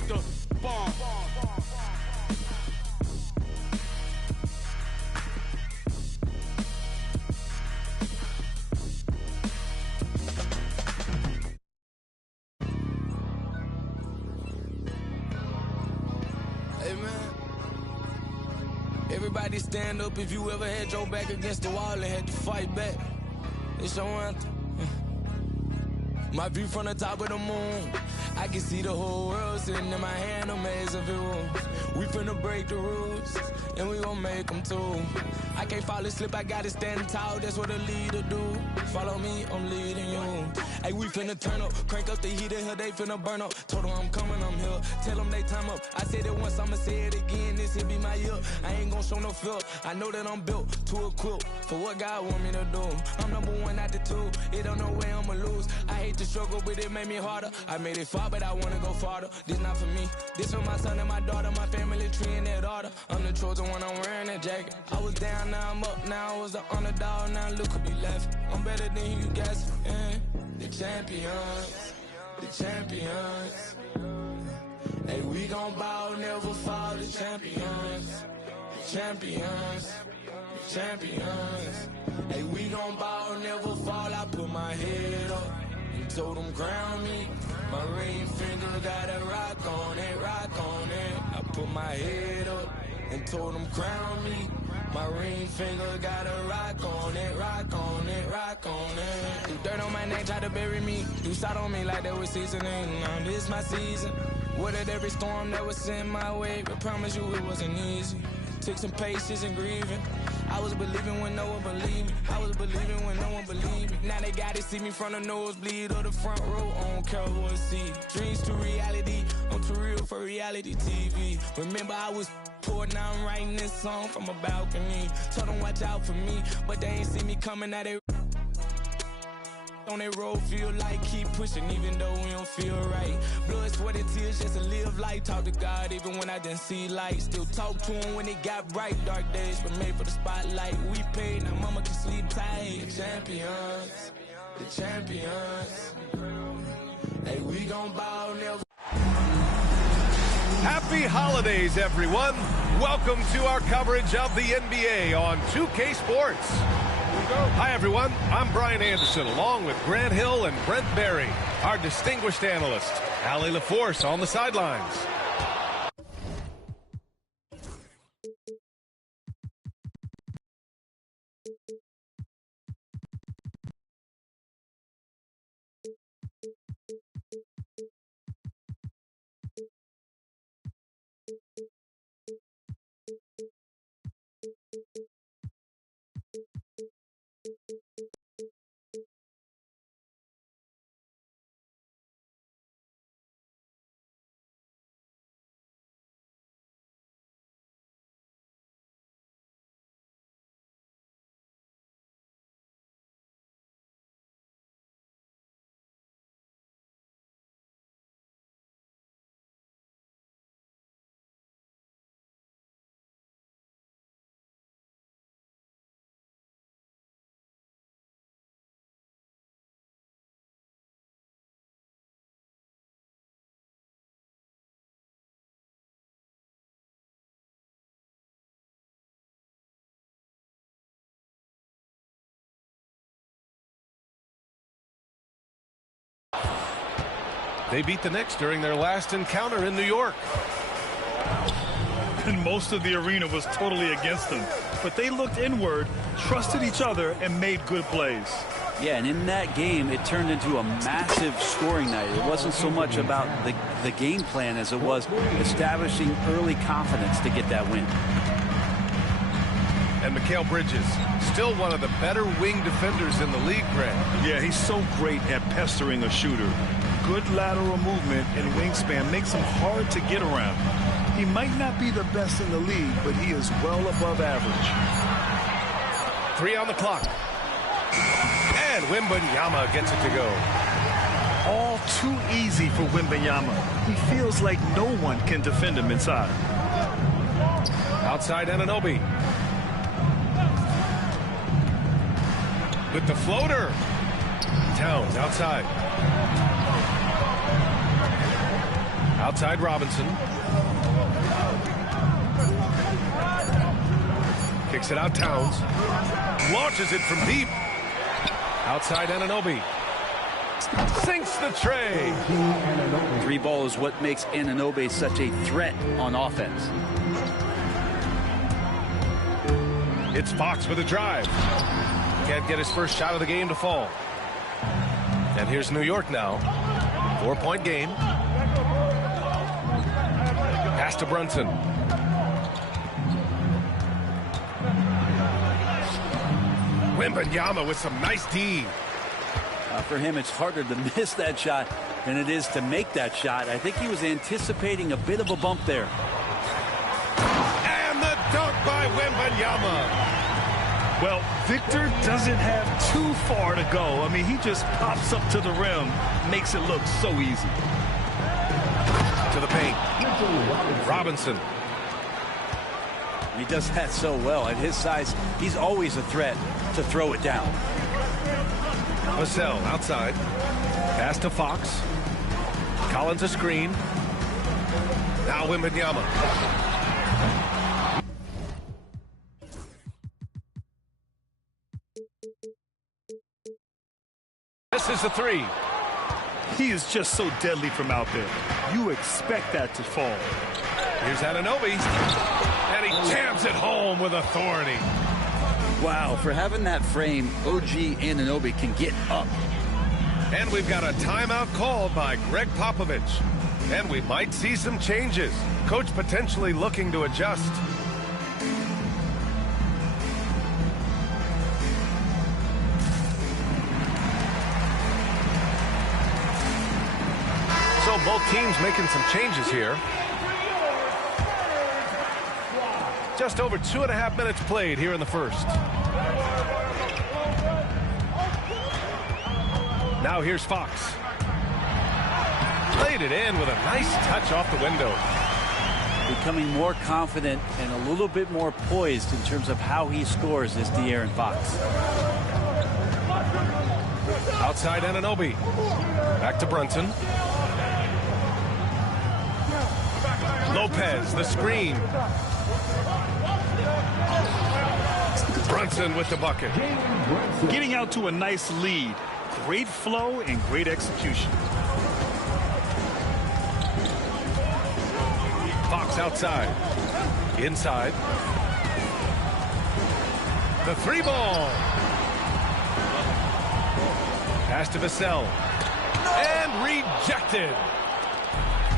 built a bomb. Hey man, everybody stand up if you ever had your back against the wall and had to fight back. It's your anthem. My view from the top of the moon, I can see the whole world sitting in my hand, a maze of views. We finna break the rules, and we gon' make them too. I can't fall asleep, I gotta stand tall, that's what a leader do. Follow me, I'm leading you. Hey, we finna turn up, crank up the heat in here, they finna burn up. Told them I'm coming, I'm here, tell them they time up. I said it once, I'ma say it again, this here be my year. I ain't gon' show no fear, I know that I'm built to equip for what God want me to do. I'm number one out the two, it don't know where I'ma lose. I hate to struggle, but it made me harder. I made it far, but I wanna go farther. This not for me, this for my son and my daughter, my family tree in that order. I'm the chosen one, I'm wearing that jacket. I was down, now I'm up, now I was the underdog, now look who be left. I'm better than you guys, the champions, the champions. Hey, we gon' bow, never fall, the champions, the champions, the champions. Hey, we gon' bow, never fall, I put my head up and told them crown me. My ring finger got a rock on it, rock on it. I put my head up and told them crown me. My ring finger got a rock on it, rock on it, rock on it. Do dirt on my neck, try to bury me. Do side on me like they was seasoning. Now this my season. Weathered every storm that was sent my way, but promise you it wasn't easy. Took some patience and grieving. I was believing when no one believed me. I was believing when no one believed me. Now they gotta see me from the nosebleed or the front row. I don't care what see. Dreams to reality, I'm too real for reality TV. Remember I was poor, now I'm writing this song from a balcony. Told them watch out for me, but they ain't see me coming at it. On that road, feel like keep pushing even though we don't feel right. Blood, sweat, and tears just to live life. Talk to God even when I didn't see light. Still talk to him when it got bright. Dark days were made for the spotlight. We paid, now mama can sleep tight. The champions, the champions. Hey, we gon' bow, never. Happy holidays, everyone. Welcome to our coverage of the NBA on 2K Sports. Hi, everyone. I'm Brian Anderson, along with Grant Hill and Brent Berry, our distinguished analyst, Allie LaForce on the sidelines. They beat the Knicks during their last encounter in New York. And most of the arena was totally against them. But they looked inward, trusted each other, and made good plays. Yeah, and in that game, it turned into a massive scoring night. It wasn't so much about the game plan as it was establishing early confidence to get that win. And Mikal Bridges, still one of the better wing defenders in the league, Grant. Yeah, he's so great at pestering a shooter. Good lateral movement and wingspan makes him hard to get around. He might not be the best in the league, but he is well above average. 3 on the clock. And Wembanyama gets it to go. All too easy for Wembanyama. He feels like no one can defend him inside. Outside Anunoby. With the floater. Towns outside. Outside Robinson. Kicks it out Towns. Launches it from deep. Outside Anunoby. Sinks the tray. Three ball is what makes Anunoby such a threat on offense. It's Fox with a drive. Can't get his first shot of the game to fall. And here's New York now. 4-point game. Pass to Brunson. Wembanyama with some nice D. For him, it's harder to miss that shot than it is to make that shot. I think he was anticipating a bit of a bump there. And the dunk by Wembanyama. Well, Victor doesn't have too far to go. I mean, he just pops up to the rim, makes it look so easy. To the paint. Robinson. He does that so well. At his size, he's always a threat to throw it down. Vassell outside. Pass to Fox. Collins a screen. Now Wembanyama. This is the three. He is just so deadly from out there. You expect that to fall. Here's Anunoby. And he jams it home with authority. Wow, for having that frame, OG Anunoby can get up. And we've got a timeout called by Greg Popovich. And we might see some changes. Coach potentially looking to adjust. So both teams making some changes here. Just over 2.5 minutes played here in the first. Now here's Fox. Played it in with a nice touch off the window. Becoming more confident and a little bit more poised in terms of how he scores is De'Aaron Fox. Outside Anunoby. Back to Brunson. Lopez, the screen. Brunson with the bucket. Getting out to a nice lead. Great flow and great execution. Fox outside. Inside. The three ball. Pass to Vassell. And rejected.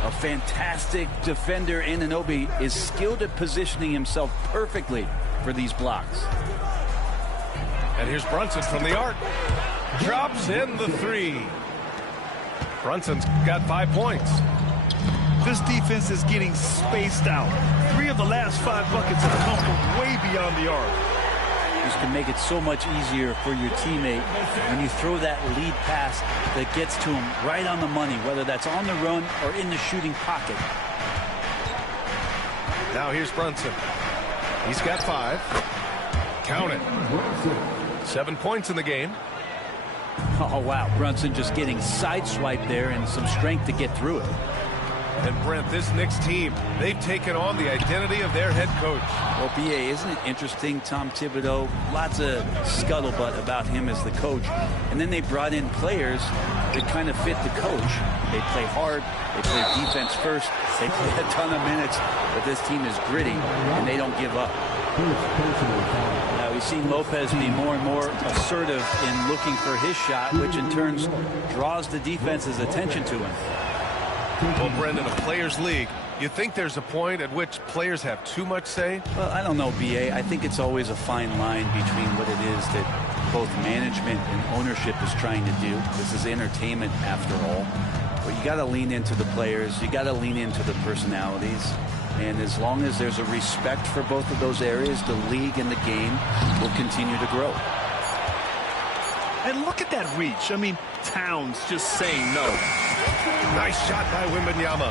A fantastic defender. Anunoby is skilled at positioning himself perfectly for these blocks. And here's Brunson from the arc. Drops in the three. Brunson's got 5 points. This defense is getting spaced out. 3 of the last 5 buckets have come from way beyond the arc. This can make it so much easier for your teammate when you throw that lead pass that gets to him right on the money, whether that's on the run or in the shooting pocket. Now here's Brunson. He's got 5. Count it. 7 points in the game. Oh, wow. Brunson just getting sideswiped there and some strength to get through it. And Brent, this Knicks team, they've taken on the identity of their head coach. Well, BA, isn't it interesting, Tom Thibodeau? Lots of scuttlebutt about him as the coach. And then they brought in players that kind of fit the coach. They play hard. They play defense first. They play a ton of minutes. But this team is gritty, and they don't give up. Now, we've seen Lopez be more and more assertive in looking for his shot, which in turn draws the defense's attention to him. Well, Brendan, a players' league, you think there's a point at which players have too much say? Well, I don't know, BA. I think it's always a fine line between what it is that both management and ownership is trying to do. This is entertainment, after all. But you got to lean into the players. You got to lean into the personalities. And as long as there's a respect for both of those areas, the league and the game will continue to grow. And look at that reach. I mean, Towns just saying no. Nice shot by Wembanyama.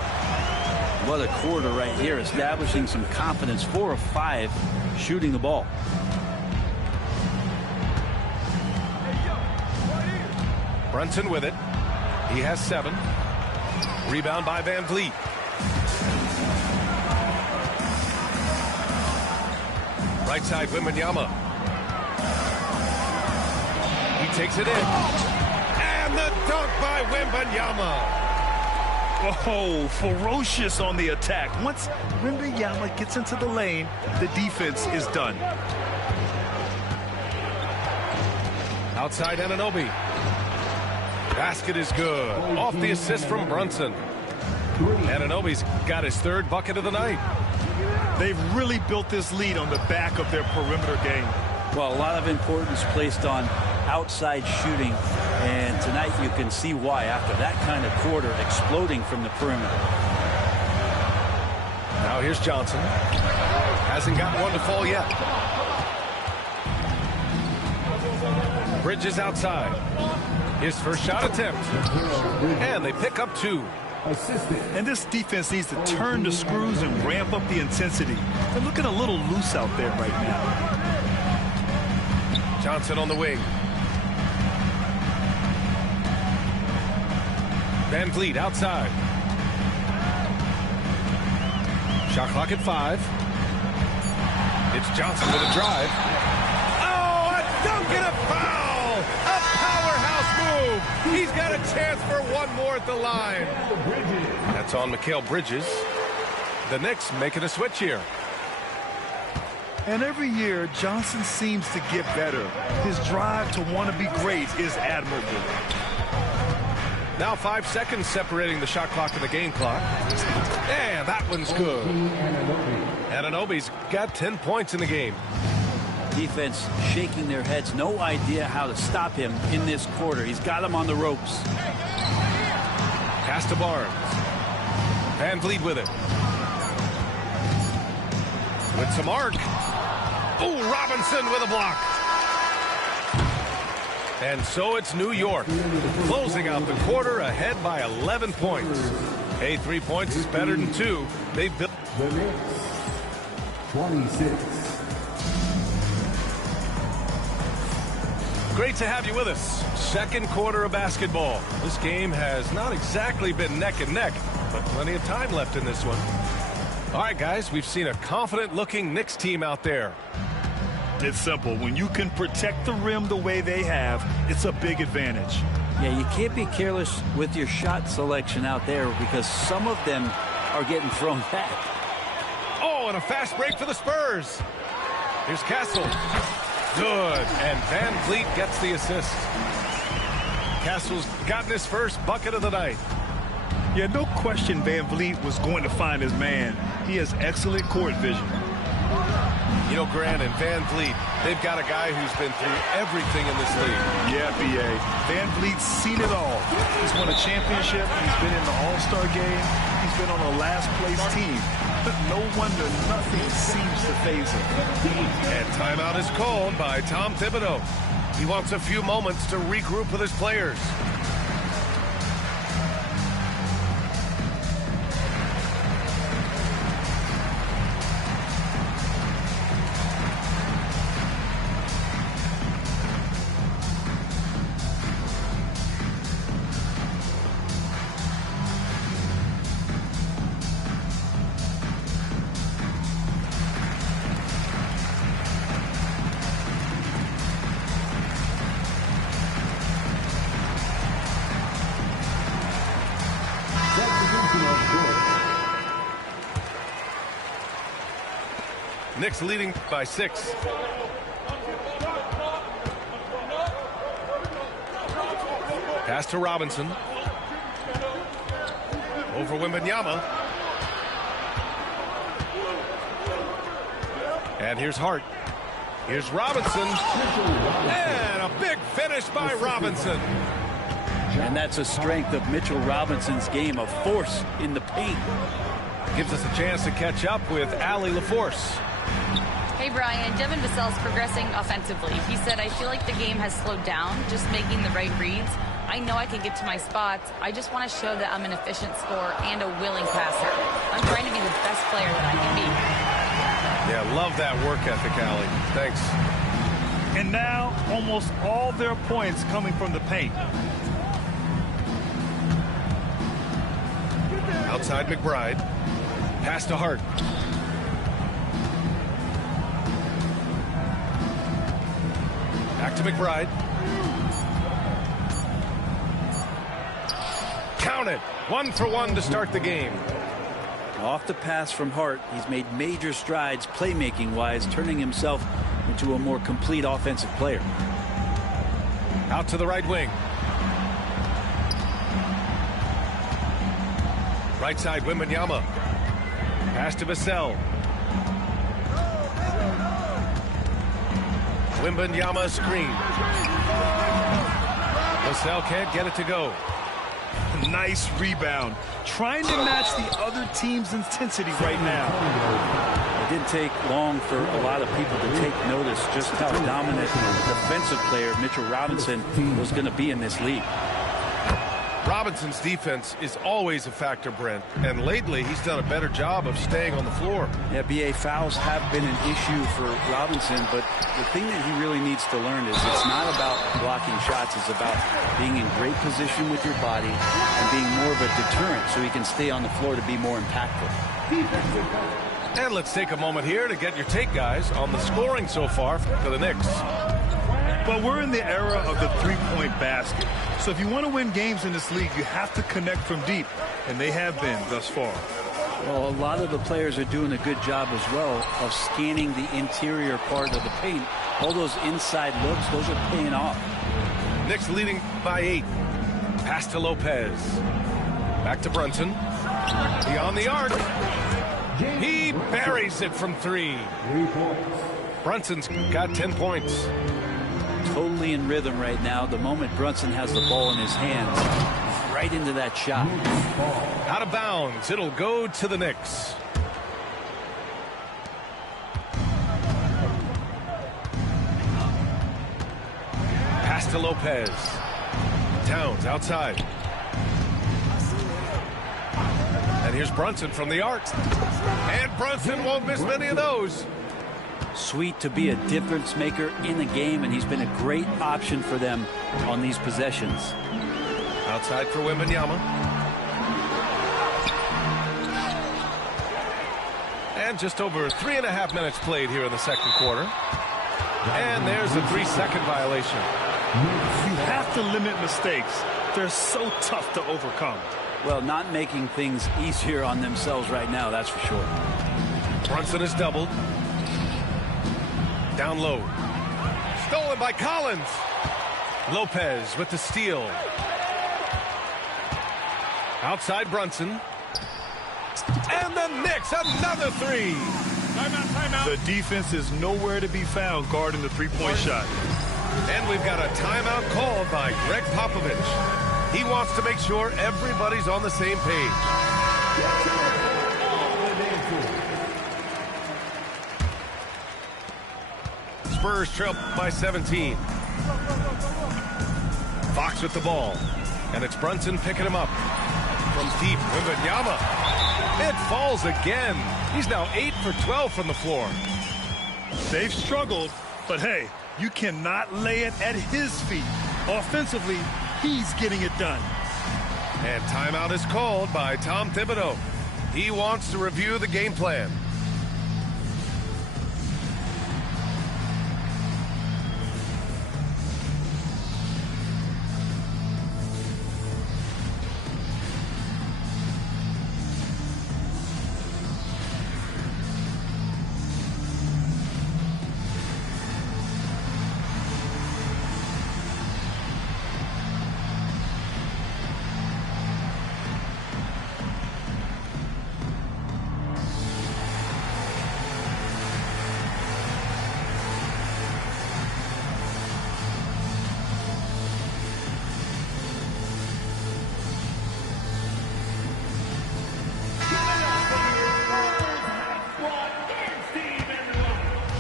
What a quarter right here, establishing some confidence. 4 of 5 shooting the ball. Brunson with it. He has 7. Rebound by Van Vliet. Right side, Wembanyama. He takes it in. And the dunk by Wembanyama. Oh, ferocious on the attack. Once Wembanyama gets into the lane, the defense is done. Outside Anunoby. Basket is good. Off the assist from Brunson. Anunoby's got his third bucket of the night. They've really built this lead on the back of their perimeter game. Well, a lot of importance placed on outside shooting, and tonight you can see why after that kind of quarter exploding from the perimeter. Now here's Johnson. Hasn't got one to fall yet. Bridges outside. His first shot attempt. And they pick up 2. And this defense needs to turn the screws and ramp up the intensity. They're looking a little loose out there right now. Johnson on the wing. Van Vliet outside. Shot clock at 5. It's Johnson with a drive. Oh, a dunk and a foul! A powerhouse move! He's got a chance for one more at the line. That's on Mikal Bridges. The Knicks making a switch here. And every year, Johnson seems to get better. His drive to want to be great is admirable. Now 5 seconds separating the shot clock and the game clock. And that one's good. Anunoby's got 10 points in the game. Defense shaking their heads. No idea how to stop him in this quarter. He's got him on the ropes. Pass to Barnes. Van Vliet with it. With some arc. Oh, Robinson with a block. And so it's New York, closing out the quarter ahead by 11 points. Hey, 3 points is better than 2. They've built. The Knicks, 26. Great to have you with us. Second quarter of basketball. This game has not exactly been neck and neck, but plenty of time left in this one. All right, guys, we've seen a confident-looking Knicks team out there. It's simple. When you can protect the rim the way they have, it's a big advantage. Yeah, you can't be careless with your shot selection out there because some of them are getting thrown back. Oh, and a fast break for the Spurs. Here's Castle. Good. And Van Vliet gets the assist. Castle's gotten his first bucket of the night. Yeah, no question Van Vliet was going to find his man. He has excellent court vision. You know, Grant and Van Vliet, they've got a guy who's been through everything in this league. Yeah, B.A. Van Vliet's seen it all. He's won a championship. He's been in the All-Star game. He's been on a last-place team. No wonder nothing seems to faze him. And timeout is called by Tom Thibodeau. He wants a few moments to regroup with his players. Knicks leading by 6. Pass to Robinson. Over Wembanyama. And here's Hart. Here's Robinson. And a big finish by Robinson. And that's a strength of Mitchell Robinson's game, of force in the paint. Gives us a chance to catch up with Allie LaForce. Hey, Brian. Devin Vassell's progressing offensively. He said, I feel like the game has slowed down, just making the right reads. I know I can get to my spots. I just want to show that I'm an efficient scorer and a willing passer. I'm trying to be the best player that I can be. Yeah, love that work ethic, Allie. Thanks. And now, almost all their points coming from the paint. Outside McBride. Pass to Hart. Back to McBride. Counted. 1 for 1 to start the game. Off the pass from Hart, he's made major strides playmaking-wise, turning himself into a more complete offensive player. Out to the right wing. Right side, Wembanyama. Pass to Vassell. Wembanyama screen. Vassell can't get it to go. Nice rebound. Trying to match the other team's intensity right now. It didn't take long for a lot of people to take notice just how dominant defensive player Mitchell Robinson was going to be in this league. Robinson's defense is always a factor, Brent, and lately he's done a better job of staying on the floor. Yeah, B.A., fouls have been an issue for Robinson, but the thing that he really needs to learn is it's not about blocking shots, it's about being in great position with your body and being more of a deterrent so he can stay on the floor to be more impactful. And let's take a moment here to get your take, guys, on the scoring so far for the Knicks. But we're in the era of the three-point basket. So if you want to win games in this league, you have to connect from deep, and they have been thus far. Well, a lot of the players are doing a good job as well of scanning the interior part of the paint. All those inside looks, those are paying off. Knicks leading by 8. Pass to Lopez. Back to Brunson. Beyond the arc. He buries it from 3. Brunson's got 10 points. Totally in rhythm right now. The moment Brunson has the ball in his hands, right into that shot. Out of bounds. It'll go to the Knicks. Pass to Lopez. Towns outside. And here's Brunson from the arc. And Brunson won't miss many of those. Sweet to be a difference maker in the game, and he's been a great option for them on these possessions. Outside for Wembanyama. And just over 3.5 minutes played here in the second quarter. And there's a 3-second violation. You have to limit mistakes. They're so tough to overcome. Well, not making things easier on themselves right now, that's for sure. Brunson is doubled. Down low. Stolen by Collins. Lopez with the steal. Outside Brunson. And the Knicks, another 3. Timeout. The defense is nowhere to be found guarding the three-point shot. And we've got a timeout called by Greg Popovich. He wants to make sure everybody's on the same page. Spurs trail by 17. Fox with the ball. And it's Brunson picking him up. From deep, Wembanyama. It falls again. He's now 8 for 12 from the floor. They've struggled, but hey, you cannot lay it at his feet. Offensively, he's getting it done. And timeout is called by Tom Thibodeau. He wants to review the game plan.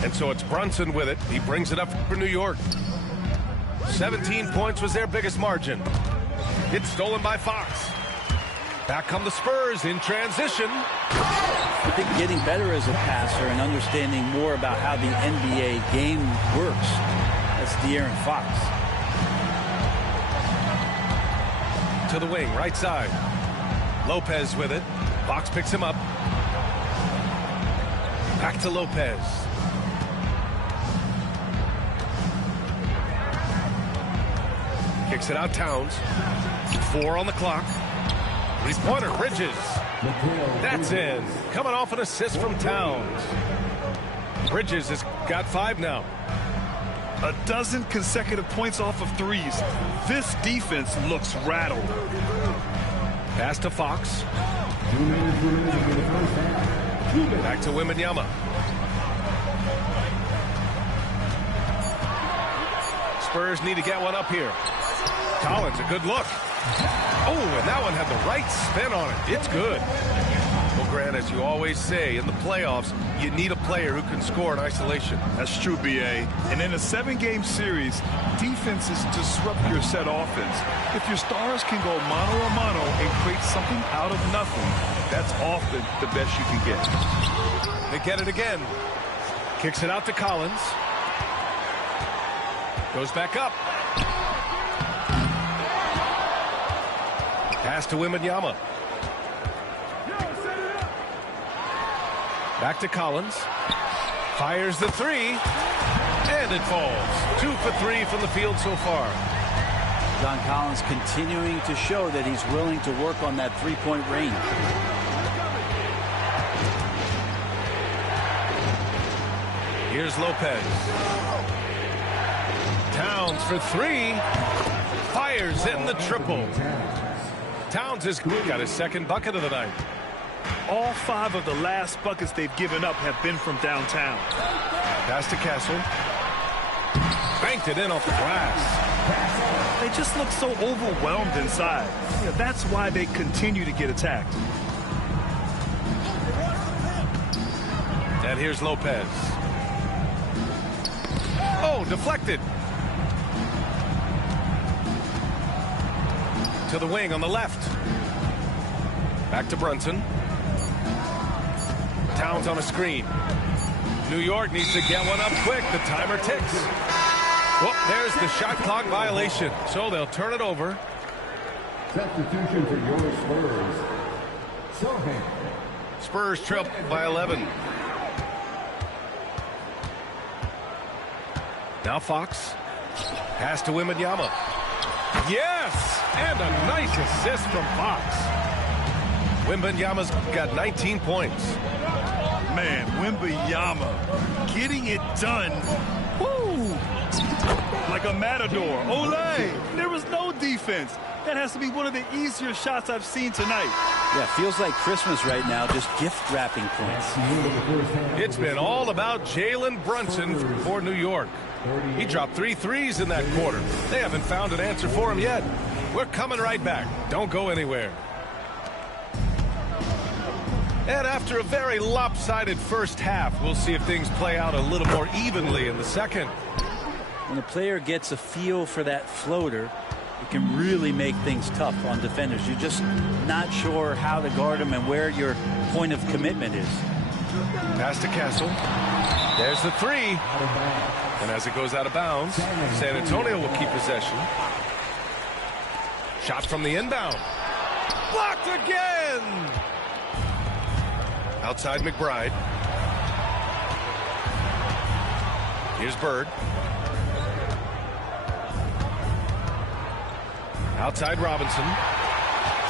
And so it's Brunson with it. He brings it up for New York. 17 points was their biggest margin. It's stolen by Fox. Back come the Spurs in transition. I think getting better as a passer and understanding more about how the NBA game works. That's De'Aaron Fox. To the wing, right side. Lopez with it. Fox picks him up. Back to Lopez. Kicks it out, Towns. 4 on the clock. Three-pointer, Bridges. That's in. Coming off an assist from Towns. Bridges has got 5 now. A dozen consecutive points off of threes. This defense looks rattled. Pass to Fox. Back to Wembanyama. Spurs need to get one up here. Collins, a good look. Oh, and that one had the right spin on it. It's good. Well, Grant, as you always say, in the playoffs, you need a player who can score in isolation. That's true, B.A. And in a 7-game series, defenses disrupt your set offense. If your stars can go mano-a-mano and create something out of nothing, that's often the best you can get. They get it again. Kicks it out to Collins. Goes back up. Pass to Wembanyama. Back to Collins. Fires the 3. And it falls. 2 for 3 from the field so far. John Collins continuing to show that he's willing to work on that three-point range. Here's Lopez. Towns for 3. Fires in the triple. Towns has got his second bucket of the night. All 5 of the last buckets they've given up have been from downtown. Pass to Castle. Banked it in off the glass. They just look so overwhelmed inside. Yeah, that's why they continue to get attacked. And here's Lopez. Oh, deflected. To the wing on the left. Back to Brunson. Towns on a screen. New York needs to get one up quick. The timer ticks. Well, there's the shot clock violation. So they'll turn it over. Substitution for your Spurs. Sohan. Spurs trail by 11. Now Fox. Pass to Wembanyama. Yes! And a nice assist from Fox. Wembanyama's got 19 points. Man, Wembanyama getting it done. Woo! Like a matador. Olay! There was no defense. That has to be one of the easier shots I've seen tonight. Yeah, feels like Christmas right now, just gift wrapping points. It's been all about Jalen Brunson for New York. He dropped 3 threes in that quarter. They haven't found an answer for him yet. We're coming right back. Don't go anywhere. And after a very lopsided first half, we'll see if things play out a little more evenly in the second. When a player gets a feel for that floater, it can really make things tough on defenders. You're just not sure how to guard them and where your point of commitment is. Pass to Castle. There's the 3. And as it goes out of bounds, San Antonio will keep possession. Shot from the inbound. Blocked again! Outside McBride. Here's Bird. Outside Robinson.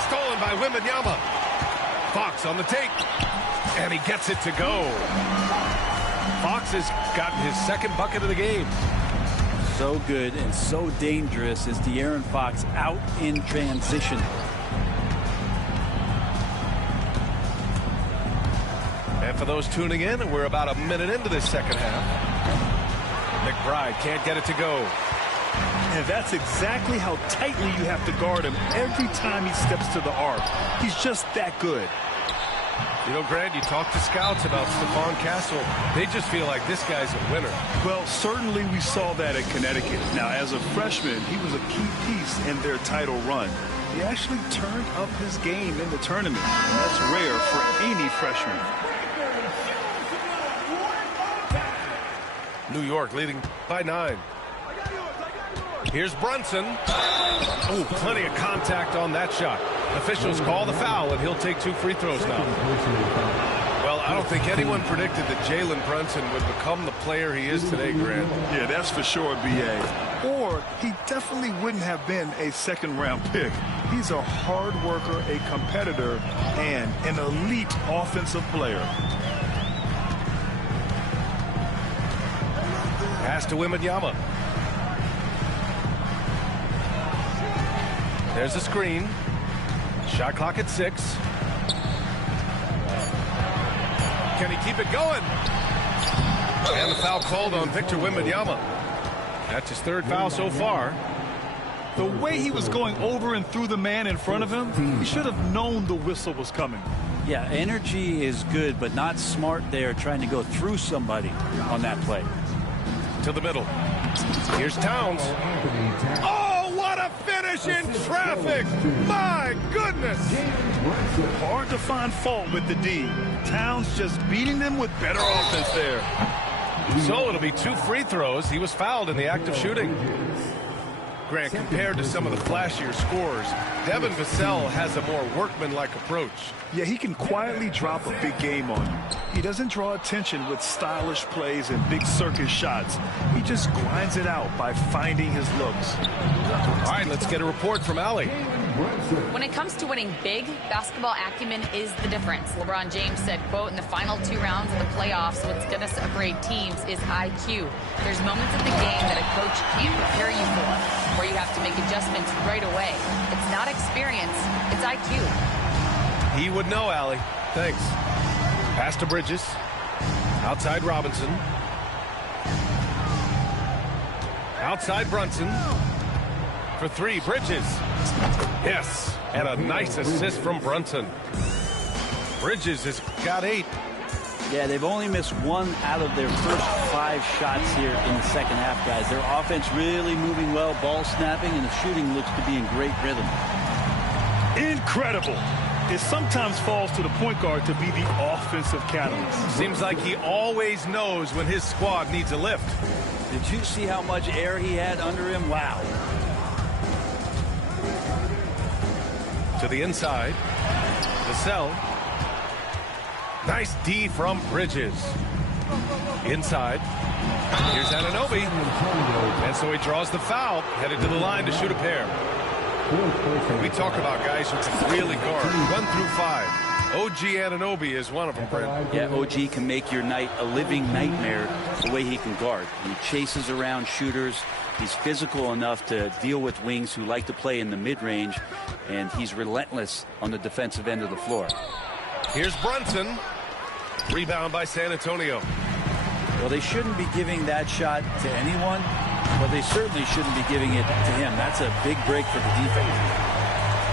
Stolen by Wembanyama. Fox on the take. And he gets it to go. Fox has gotten his second bucket of the game. So good and so dangerous is De'Aaron Fox out in transition. And for those tuning in, we're about a minute into this second half. McBride can't get it to go. And that's exactly how tightly you have to guard him every time he steps to the arc. He's just that good. You know, Grant, you talk to scouts about Stephon Castle. They just feel like this guy's a winner. Well, certainly we saw that at Connecticut. Now, as a freshman, he was a key piece in their title run. He actually turned up his game in the tournament. And that's rare for any freshman. New York leading by 9. Here's Brunson. Oh, plenty of contact on that shot. Officials call the foul, and he'll take 2 free throws now. Well, I don't don't think anyone predicted that Jalen Brunson would become the player he is today, Grant. Yeah, that's for sure, B.A. Or he definitely wouldn't have been a second-round pick. He's a hard worker, a competitor, and an elite offensive player. Pass to Wembanyama. There's a screen. Shot clock at 6. Can he keep it going? And the foul called on Victor Wembanyama. That's his 3rd foul so far. The way he was going over and through the man in front of him, he should have known the whistle was coming. Yeah, energy is good, but not smart there trying to go through somebody on that play. To the middle. Here's Towns. Oh, what a finish in traffic! My goodness! Hard to find fault with the D. Towns just beating them with better offense there. So it'll be 2 free throws. He was fouled in the act of shooting. Grant, compared to some of the flashier scores, Devin Vassell has a more workmanlike approach. Yeah, he can quietly drop a big game on you. He doesn't draw attention with stylish plays and big circus shots. He just grinds it out by finding his looks. All right, let's get a report from Allie. When it comes to winning big, basketball acumen is the difference. LeBron James said, quote, in the final 2 rounds of the playoffs, what's going to separate teams is IQ. There's moments in the game that a coach can't prepare you for, where you have to make adjustments right away. It's not experience, it's IQ. He would know, Allie. Thanks. Pass to Bridges. Outside Robinson. Outside Brunson. For 3, Bridges. Yes, and a nice assist from Brunson. Bridges has got 8. Yeah, they've only missed 1 out of their first 5 shots here in the second half, guys. Their offense really moving well, ball snapping, and the shooting looks to be in great rhythm. Incredible. It sometimes falls to the point guard to be the offensive catalyst. Seems like he always knows when his squad needs a lift. Did you see how much air he had under him? Wow. To the inside. Vassell. Nice D from Bridges. Inside. Here's Anunoby. And so he draws the foul, headed to the line to shoot a pair. We talk about guys who can really guard 1 through 5. OG Anunoby is one of them, Brent. Yeah, OG can make your night a living nightmare the way he can guard. He chases around shooters. He's physical enough to deal with wings who like to play in the mid-range, and he's relentless on the defensive end of the floor. Here's Brunson. Rebound by San Antonio. Well, they shouldn't be giving that shot to anyone, but they certainly shouldn't be giving it to him. That's a big break for the defense.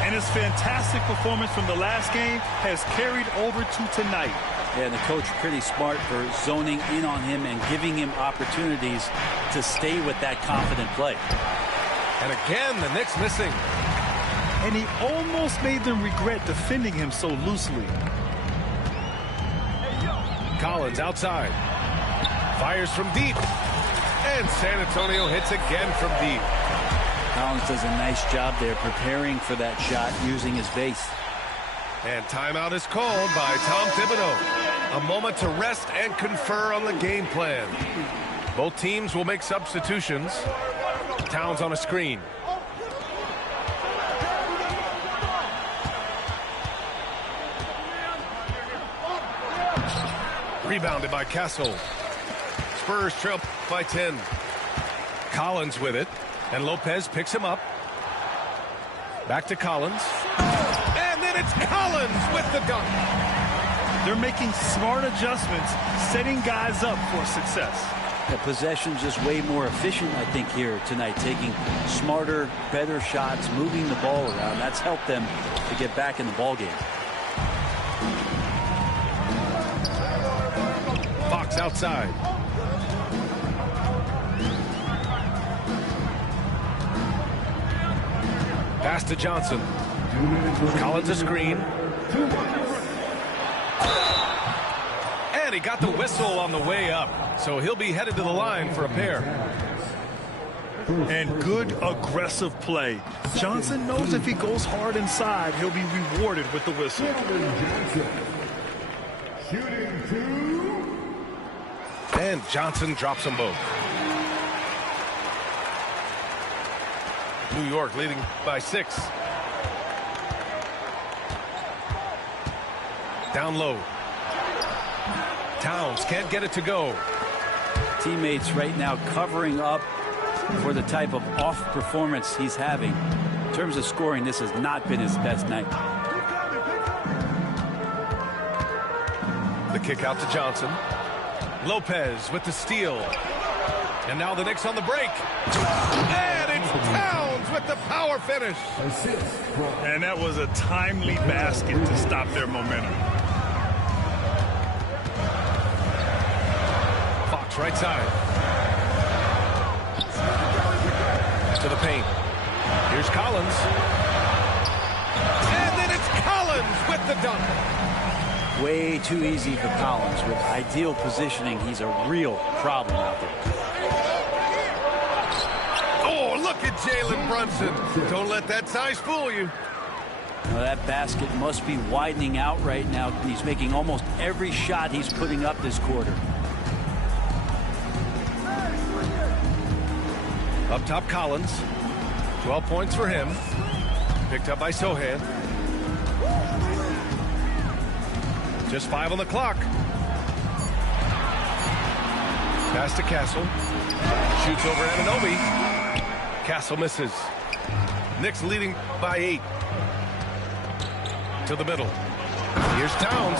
And his fantastic performance from the last game has carried over to tonight. Yeah, and the coach pretty smart for zoning in on him and giving him opportunities to stay with that confident play. And again, the Knicks missing. And he almost made them regret defending him so loosely. Collins outside. Fires from deep. And San Antonio hits again from deep. Collins does a nice job there preparing for that shot using his base. And timeout is called by Tom Thibodeau. A moment to rest and confer on the game plan. Both teams will make substitutions. Towns on a screen. Rebounded by Castle. Spurs trail by 10. Collins with it. And Lopez picks him up. Back to Collins. And then it's Collins with the dunk. They're making smart adjustments, setting guys up for success. The possession's just way more efficient, I think, here tonight. Taking smarter, better shots, moving the ball around. That's helped them to get back in the ball game. Fox outside. Pass to Johnson. Collins a screen. And he got the whistle on the way up. So he'll be headed to the line for a pair. And good aggressive play. Johnson knows if he goes hard inside, he'll be rewarded with the whistle. Shooting 2. And Johnson drops them both. New York leading by 6. Down low. Towns can't get it to go. Teammates right now covering up for the type of off performance he's having. In terms of scoring, this has not been his best night. The kick out to Johnson. Lopez with the steal. And now the Knicks on the break. And it's Towns with the power finish. And that was a timely basket to stop their momentum. Fox right side. To the paint. Here's Collins. And then it's Collins with the dunk. Way too easy for Collins. With ideal positioning, he's a real problem out there. Oh, look at Jalen Brunson. Don't let that size fool you. Now that basket must be widening out right now. He's making almost every shot he's putting up this quarter. Up top, Collins. 12 points for him. Picked up by Sohan. Just 5 on the clock. Pass to Castle. Shoots over Anunoby. Castle misses. Knicks leading by 8. To the middle. Here's Towns.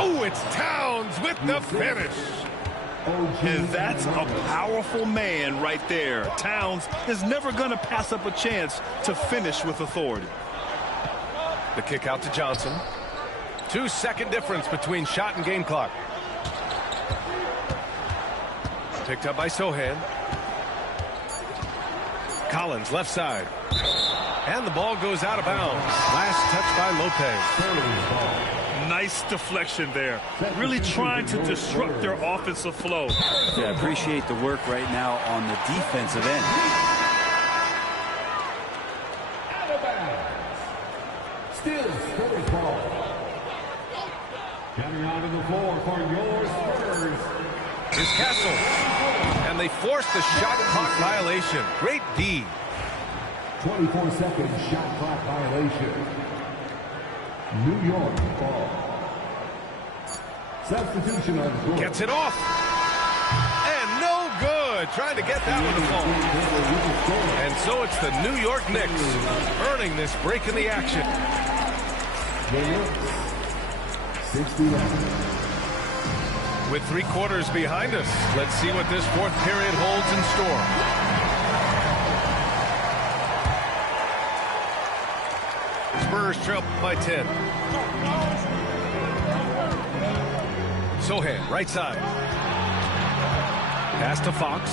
Oh, it's Towns with the finish. And that's a powerful man right there. Towns is never going to pass up a chance to finish with authority. The kick out to Johnson. 2-second difference between shot and game clock. Picked up by Sohan. Collins left side. And the ball goes out of bounds. Last touch by Lopez. Nice deflection there. Really trying to disrupt their offensive flow. Yeah, appreciate the work right now on the defensive end. Out of bounds. Still Spurs ball. Coming onto the floor for your Spurs. Here's Castle. And they force the shot clock violation. Great D. 24-second shot clock violation. New York ball. Substitution on the floor. Gets it off. And no good. Trying to get that one to fall. And so it's the New York Knicks earning this break in the action. The Knicks, 61. With 3 quarters behind us, let's see what this 4th period holds in store. Spurs trail by 10. Sohan, right side. Pass to Fox.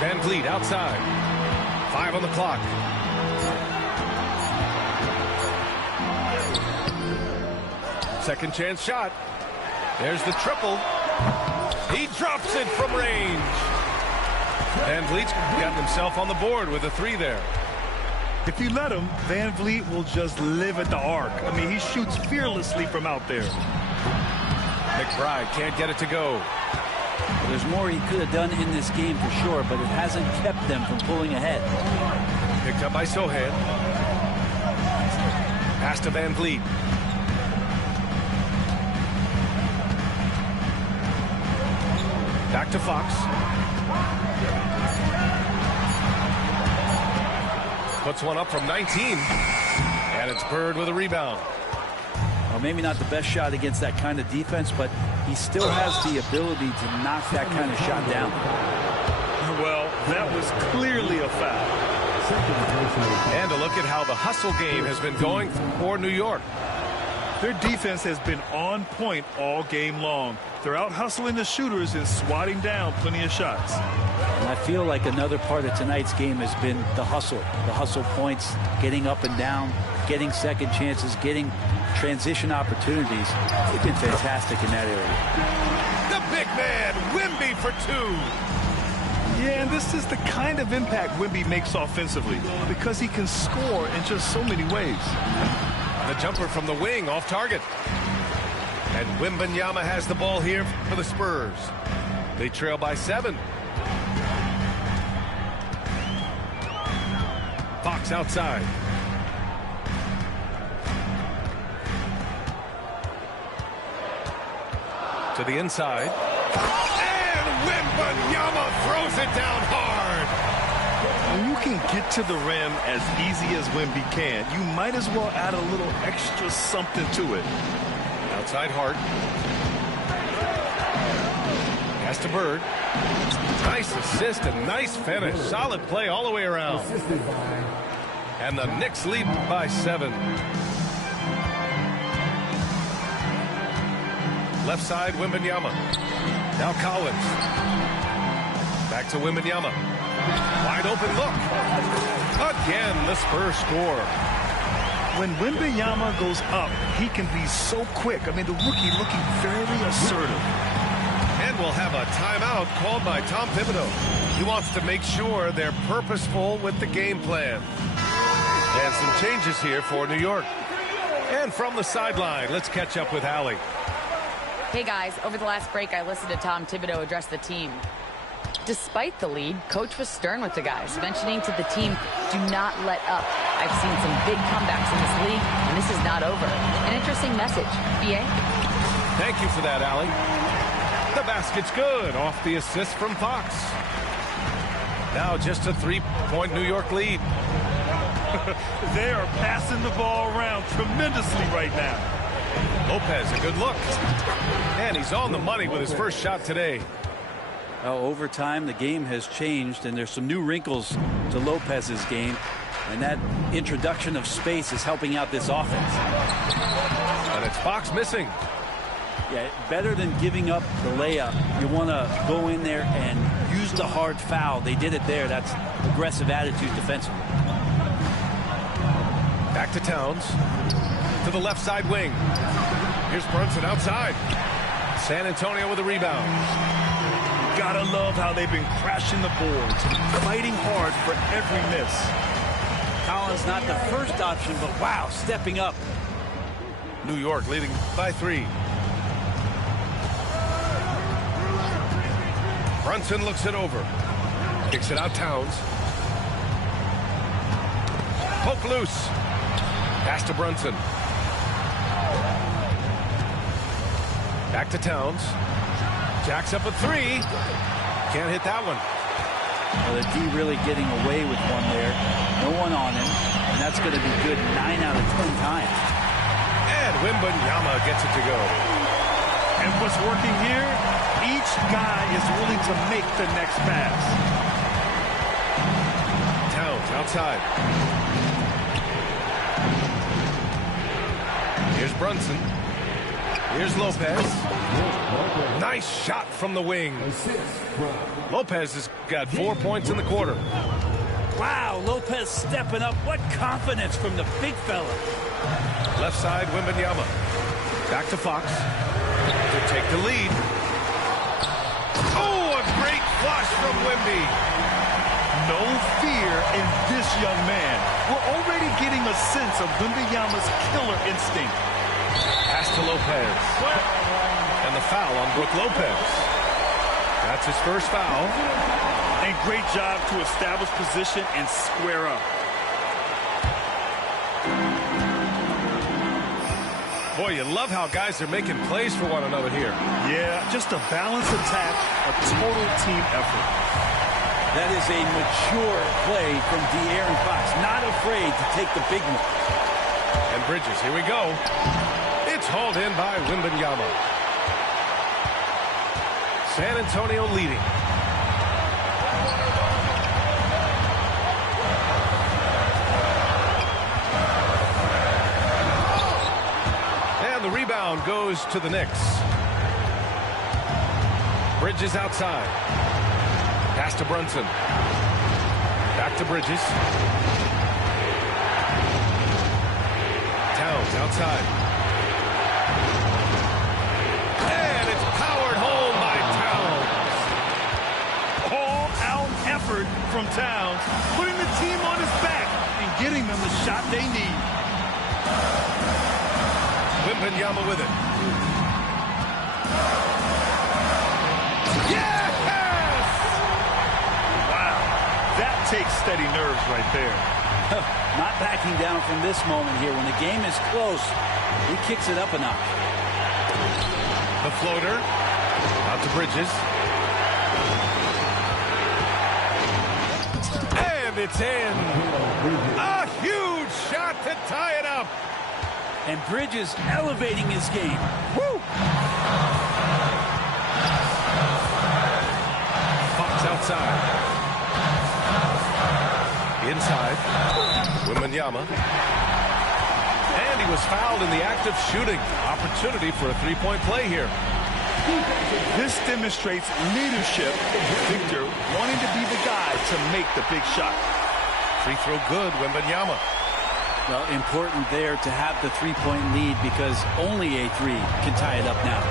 Van Vliet outside. 5 on the clock. Second chance shot. There's the triple. He drops it from range. Van Vliet's got himself on the board with a 3 there. If you let him, Van Vliet will just live at the arc. I mean, he shoots fearlessly from out there. McBride can't get it to go. Well, there's more he could have done in this game for sure, but it hasn't kept them from pulling ahead. Picked up by Sohan. Pass to Van Vliet. Back to Fox. Puts one up from 19. And it's Bird with a rebound. Well, maybe not the best shot against that kind of defense, but he still has the ability to knock that kind of shot down. Well, that was clearly a foul. And a look at how the hustle game has been going for New York. Their defense has been on point all game long. They're out hustling the shooters and swatting down plenty of shots. And I feel like another part of tonight's game has been the hustle points, getting up and down, getting second chances, getting transition opportunities. They've been fantastic in that area. The big man, Wimby for 2. Yeah, and this is the kind of impact Wemby makes offensively because he can score in just so many ways. The jumper from the wing off target. And Wembanyama has the ball here for the Spurs. They trail by 7. Fox outside. To the inside. And Wembanyama throws it down hard. When you can get to the rim as easy as Wemby can, you might as well add a little extra something to it. Outside Hart. Pass to Bird. Nice assist and nice finish. Solid play all the way around. Assisted by And the Knicks lead by 7. Left side, Wembanyama. Now Collins. Back to Wembanyama. Wide open look. Again, the Spurs score. When Wembanyama goes up, he can be so quick. I mean, the rookie looking very assertive. And we'll have a timeout called by Tom Thibodeau. He wants to make sure they're purposeful with the game plan. And some changes here for New York. And from the sideline, let's catch up with Allie. Hey guys, over the last break, I listened to Tom Thibodeau address the team. Despite the lead, coach was stern with the guys, mentioning to the team, do not let up. I've seen some big comebacks in this league, and this is not over. An interesting message. BA? Thank you for that, Allie. The basket's good off the assist from Fox. Now just a 3-point New York lead. They are passing the ball around tremendously right now. Lopez, a good look. And he's on the money with his first shot today. Over time, the game has changed, and there's some new wrinkles to Lopez's game, and that introduction of space is helping out this offense. And it's Fox missing. Yeah, better than giving up the layup, you want to go in there and use the hard foul. They did it there. That's aggressive attitude defensively. Back to Towns. To the left side wing. Here's Brunson outside. San Antonio with a rebound. Gotta love how they've been crashing the boards, fighting hard for every miss. Collins not the first option, but wow, stepping up. New York leading by 3. Brunson looks it over. Kicks it out Towns. Poke loose. Pass to Brunson. Back to Towns. Jacks up a 3. Can't hit that one. Well, the D really getting away with one there. No one on him. And that's going to be good 9 out of 10 times. And Wembanyama gets it to go. And what's working here? Each guy is willing to make the next pass. Towns outside. Here's Brunson. Here's Lopez. Nice shot from the wing. Lopez has got 4 points in the quarter. Wow, Lopez stepping up. What confidence from the big fella. Left side, Wembanyama. Back to Fox to take the lead. Oh, a great flush from Wemby. No fear in this young man. We're already getting a sense of Wembanyama's killer instinct. Pass to Lopez. And the foul on Brook Lopez. That's his first foul. And great job to establish position and square up. Boy, you love how guys are making plays for one another here. Yeah, just a balanced attack, a total team effort. That is a mature play from De'Aaron Fox. Not afraid to take the big one. And Bridges, here we go. It's hauled in by Wembanyama. San Antonio leading. And the rebound goes to the Knicks. Bridges outside. Pass to Brunson. Back to Bridges. Towns outside. And it's powered home by Towns. All-out from Towns, putting the team on his back and getting them the shot they need. Wembanyama with it. Yes! Wow, that takes steady nerves right there. Not backing down from this moment here. When the game is close, he kicks it up a notch. The floater out to Bridges. And it's in. A huge shot to tie it up. And Bridges elevating his game. Woo! Fox outside. Inside. Wembanyama. And he was fouled in the act of shooting. Opportunity for a three-point play here. This demonstrates leadership. Victor wanting to be the guy to make the big shot. Free throw good, Wembanyama. Well, important there to have the three-point lead because only a three can tie it up now.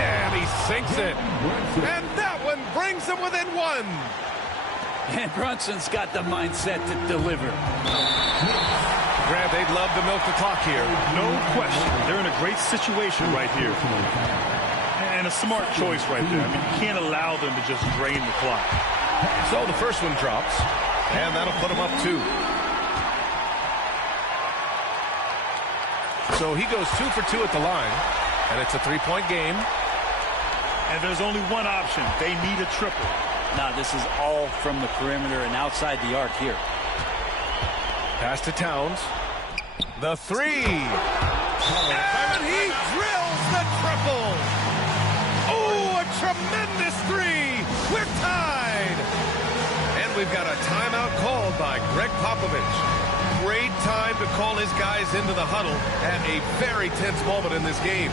And he sinks it. And that one brings him within one. And Brunson's got the mindset to deliver. Grant, they'd love to milk the clock here. No question. They're in a great situation right here. And a smart choice right there. I mean, you can't allow them to just drain the clock. So the first one drops. And that'll put him up 2. So he goes 2 for 2 at the line. And it's a three-point game. And there's only one option. They need a triple. Now, this is all from the perimeter and outside the arc here. Pass to Towns. The three. And he drills the triple. Oh, a tremendous three. We're tied. And we've got a timeout called by Greg Popovich. Great time to call his guys into the huddle at a very tense moment in this game.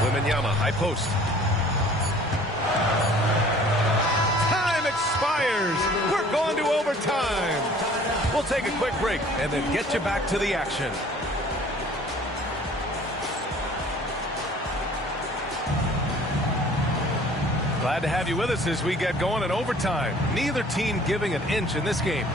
Wembanyama, high post. Time expires. We're going to overtime. We'll take a quick break and then get you back to the action. Glad to have you with us as we get going in overtime. Neither team giving an inch in this game.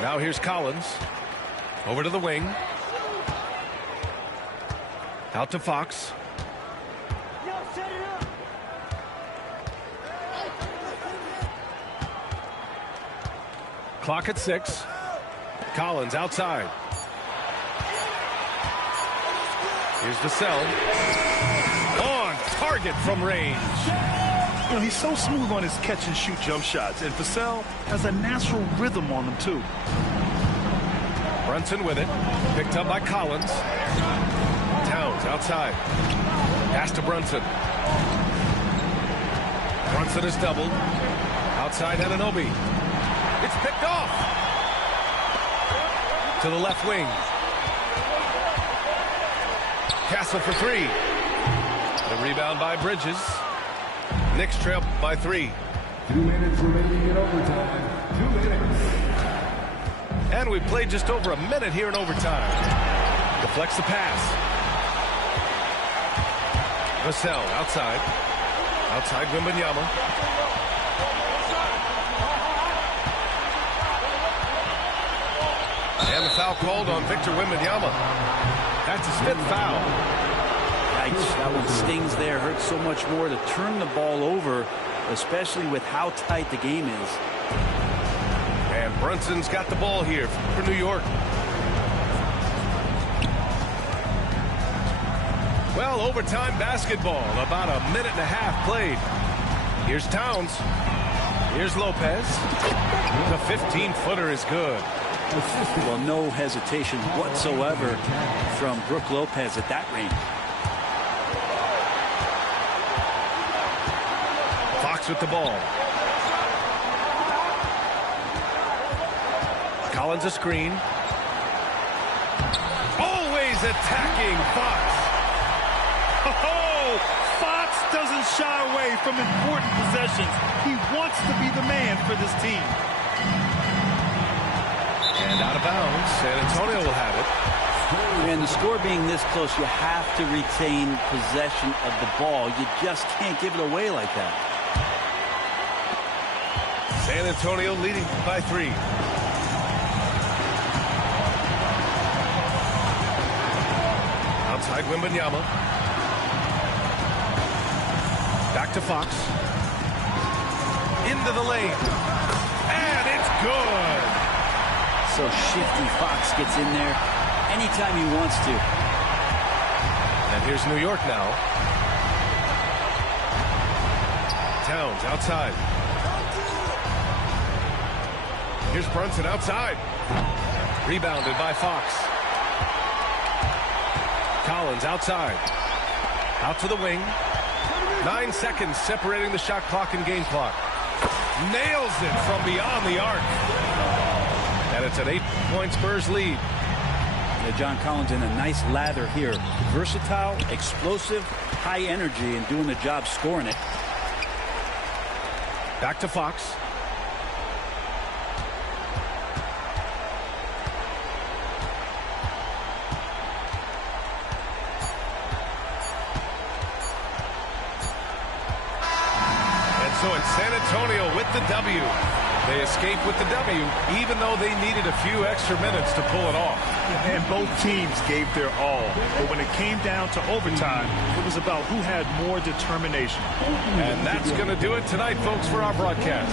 Now here's Collins. Over to the wing. Out to Fox. Clock at 6. Collins outside. Here's Vassell. On target from range. You know, he's so smooth on his catch-and-shoot jump shots, and Vassell has a natural rhythm on them, too. Brunson with it. Picked up by Collins. Towns outside. Pass to Brunson. Brunson is doubled. Outside Anunoby. It's picked off. To the left wing. Castle for 3. The rebound by Bridges. Knicks trail by 3. 2 minutes remaining in overtime. 2 minutes. And we played just over a minute here in overtime. Deflects the pass. Vassell outside. Outside Wembanyama. And the foul called on Victor Wembanyama. That's his 5th foul. Yikes, that one stings there. Hurts so much more to turn the ball over, especially with how tight the game is. And Brunson's got the ball here for New York. Well, overtime basketball. About a minute and a half played. Here's Towns. Here's Lopez. The 15-footer is good. Well, no hesitation whatsoever from Brook Lopez at that range. Knicks with the ball. Collins a screen. Always attacking Fox. Oh, Fox doesn't shy away from important possessions. He wants to be the man for this team. And out of bounds. San Antonio will have it. And the score being this close, you have to retain possession of the ball. You just can't give it away like that. San Antonio leading by 3. Outside Wembanyama. Back to Fox. Into the lane. And it's good. So shifty. Fox gets in there anytime he wants to. And here's New York now. Towns outside. Here's Brunson outside. Rebounded by Fox. Collins outside. Out to the wing. 9 seconds separating the shot clock and game clock. Nails it from beyond the arc. And it's an 8-point Spurs lead. John Collins in a nice lather here. Versatile, explosive, high energy, and doing the job scoring it. Back to Fox. So it's San Antonio with the W. They escape with the W, even though they needed a few extra minutes to pull it off. And both teams gave their all. But when it came down to overtime, it was about who had more determination. And that's going to do it tonight, folks, for our broadcast.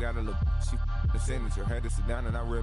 Got a little, she the signature, had to sit down and I read